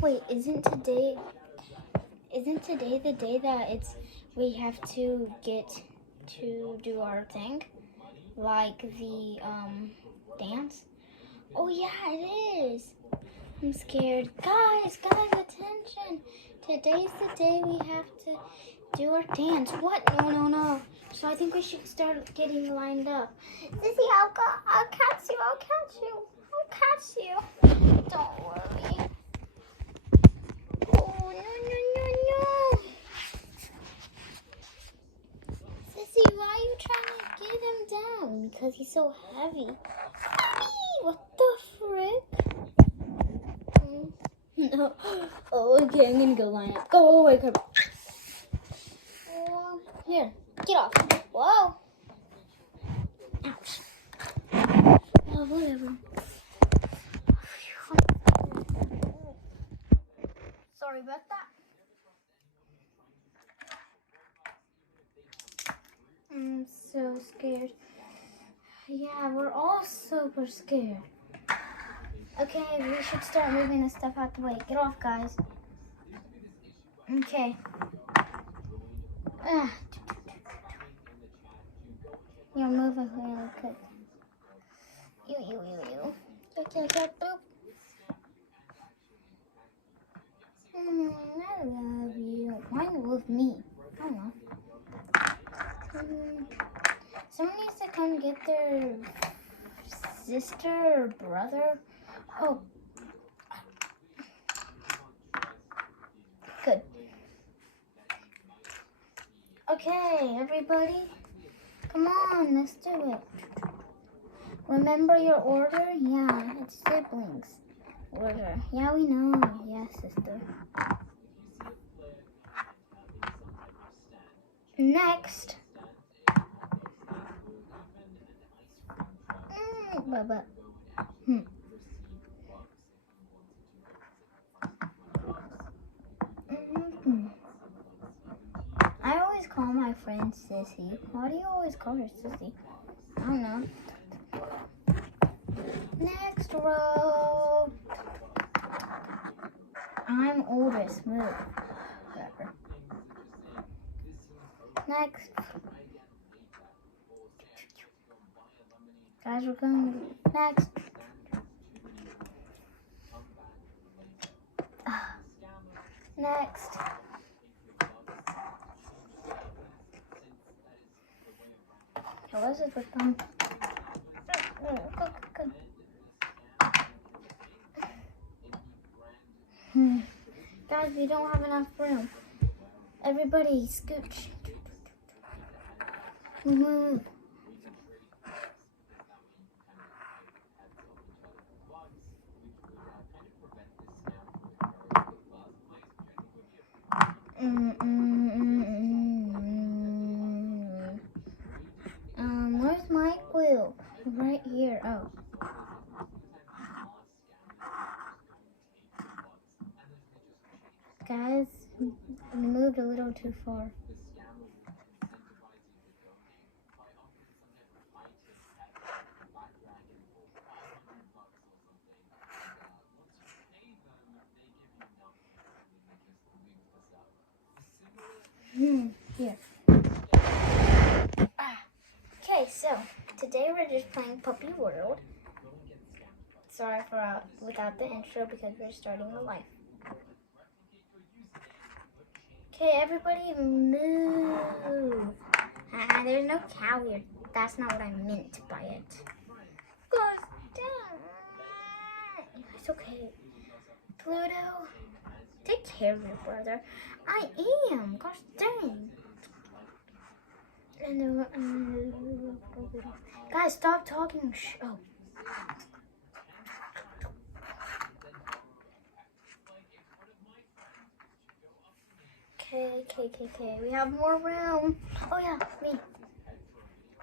Wait, isn't today the day that we have to get to do our thing? Like the dance? Oh yeah, it is. I'm scared. Guys, attention. Today's the day we have to do our dance. What? No. So I think we should start getting lined up. Sissy, I'll catch you. I'll catch you. Don't worry. Oh, no. Sissy, why are you trying to get him down? Because he's so heavy. What the frick? No. Oh, okay, I'm gonna go line up. Go away, come. Here, get off. Whoa. Ouch. Oh, whatever. Sorry about that. I'm so scared. Yeah, we're all super scared. Okay, we should start moving this stuff out the way. Get off, guys. Okay. You're moving really good. You. Okay, boop. I love you. Why love me? I don't know. Someone needs to come get their sister or brother. Oh. Good. Okay, everybody. Come on, let's do it. Remember your order? Yeah, it's siblings. Order. Yeah, we know. Yeah, sister. Next. I always call my friend Sissy. Why do you always call her Sissy? I don't know. Next row. I'm oldest. Move. Whatever. Next. Guys, we're going next. Next. What was it with them? Guys, we don't have enough room. Everybody, scooch. Where's my glue? Right here. Oh. Guys, we moved a little too far. Here. Okay, so today we're just playing Puppy World. Sorry for without the intro because we're starting the life. Okay, everybody move. There's no cow here. That's not what I meant by it. Gosh dang. It's okay. Pluto, take care of your brother. I am. Gosh dang. Guys, stop talking. Oh. Okay. We have more room. Oh yeah, me.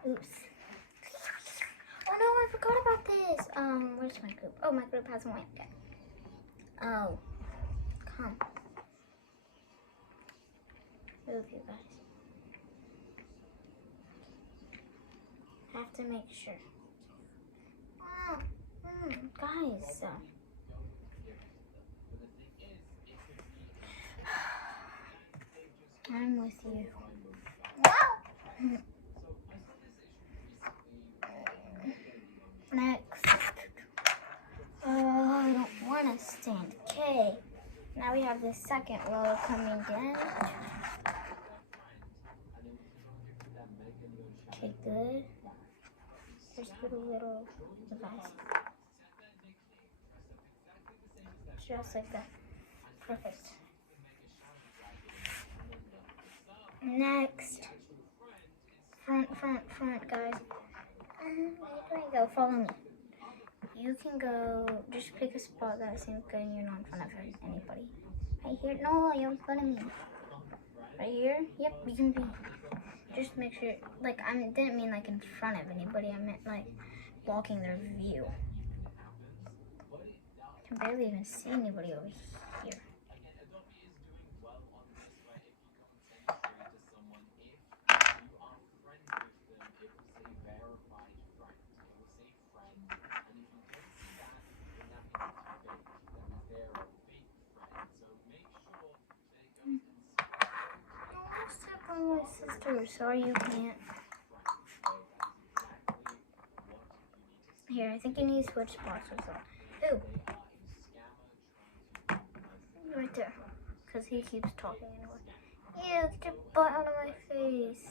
Oops. Oh no, I forgot about this. Where's my group? Oh, my group hasn't went yet. Oh, come. Move, you guys. Have to make sure. Guys. wrong with you? Wow. Next. Oh, I don't want to stand. Okay. Now we have the second row coming in. Okay, good. Just put a little device. Just like that. Perfect. Next. Front, guys. Where do I go? Follow me. You can go, just pick a spot that seems good and you're not in front of anybody. Right here? No, you're in front of me. Right here? Yep, you can be. Just make sure, like, I didn't mean like in front of anybody. I meant like blocking their view. I can barely even see anybody over here. My sister, sorry you can't. Here, I think you need to switch spots or something. Ooh. Right there. Because he keeps talking anyway. Yeah, get your butt out of my face.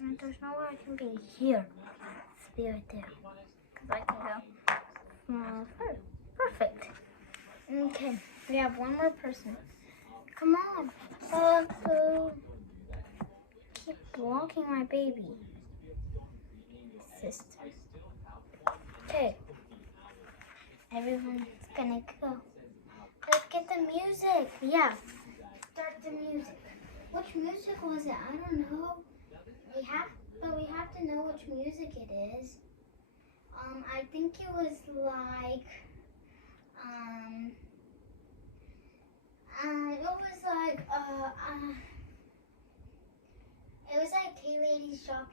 And there's nowhere I can be here. Let's be right there. Because I can go. Perfect. Okay, we have one more person. Come on. Keep blocking my baby sister. Okay. Everyone's gonna go. Let's get the music. Yeah. Start the music. Which music was it? I don't know. We have to know which music it is. I think it was like it was like K-Lady's drop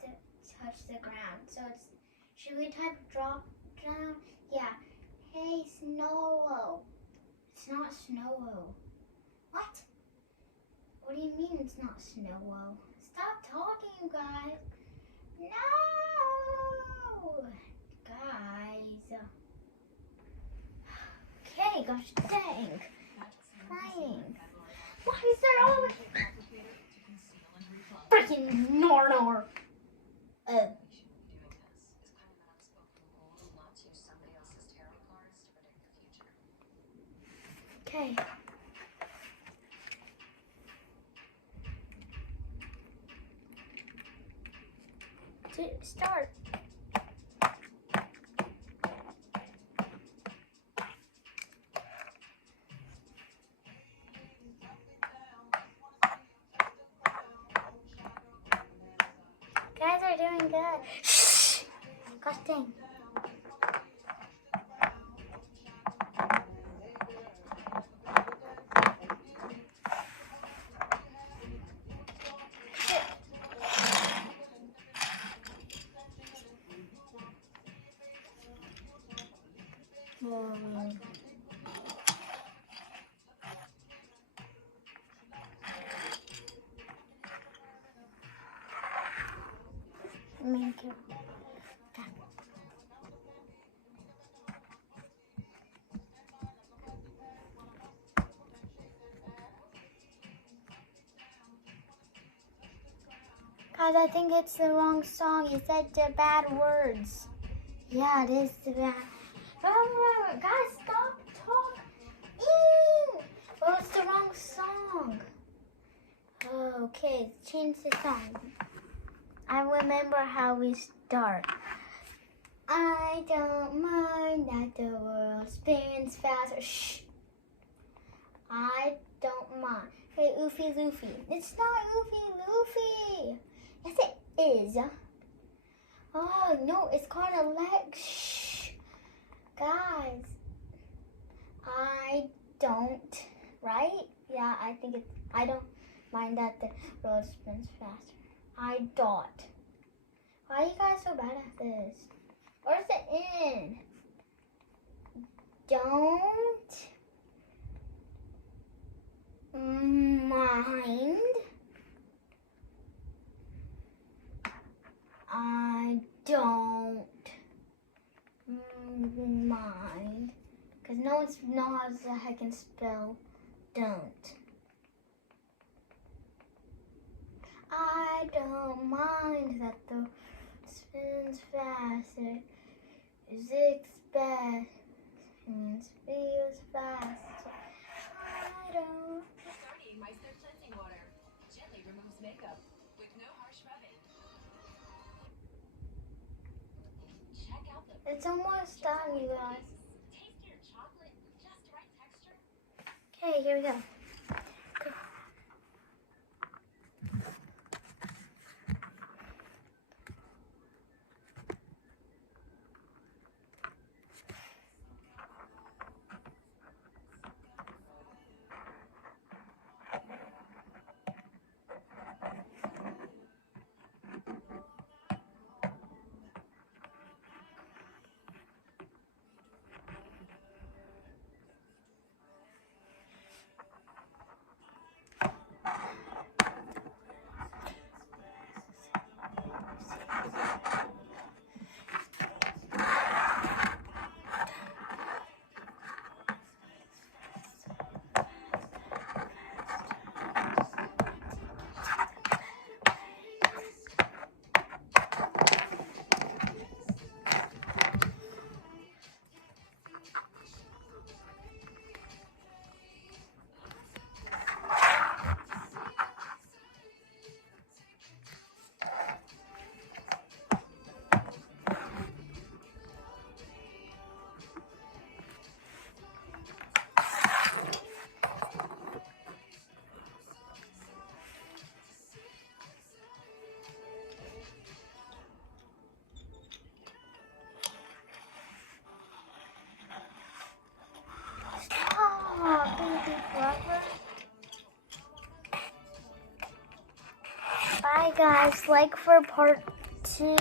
to touch the ground. So should we type drop down? Yeah. Hey, Snow-O. It's not Snow-O. What? What do you mean it's not Snow-O? Stop talking, you guys. No! Guys. Okay, gosh dang. Playing. Why is there always freaking Nor? Okay. Start. Guys are doing good. Shh. Gosh dang. Thank you. Guys, I think it's the wrong song. You said the bad words. Yeah, it is the bad. Guys, stop talking. Well, it's the wrong song. Okay, change the song. I remember how we start. I don't mind that the world spins faster. Shh. I don't mind. Hey, Oofy Loofy. It's not Oofy Loofy. Yes, it is. Oh, no, it's called a leg. Shh. Guys, I don't, right? Yeah, I think it's, I don't mind that the world spins faster. I dot. Why are you guys so bad at this? Where's the in? Don't Mind. I don't mind. Because no one knows how I can spell don't. I don't mind that the spins faster. Zig's best and feels faster. I don't. Starting my Surf cleansing water gently removes makeup with no harsh rubbing. Check out the. It's almost done, you guys. Taste your chocolate, just right texture. Okay, here we go. Baby brother. Bye guys, like for part 2.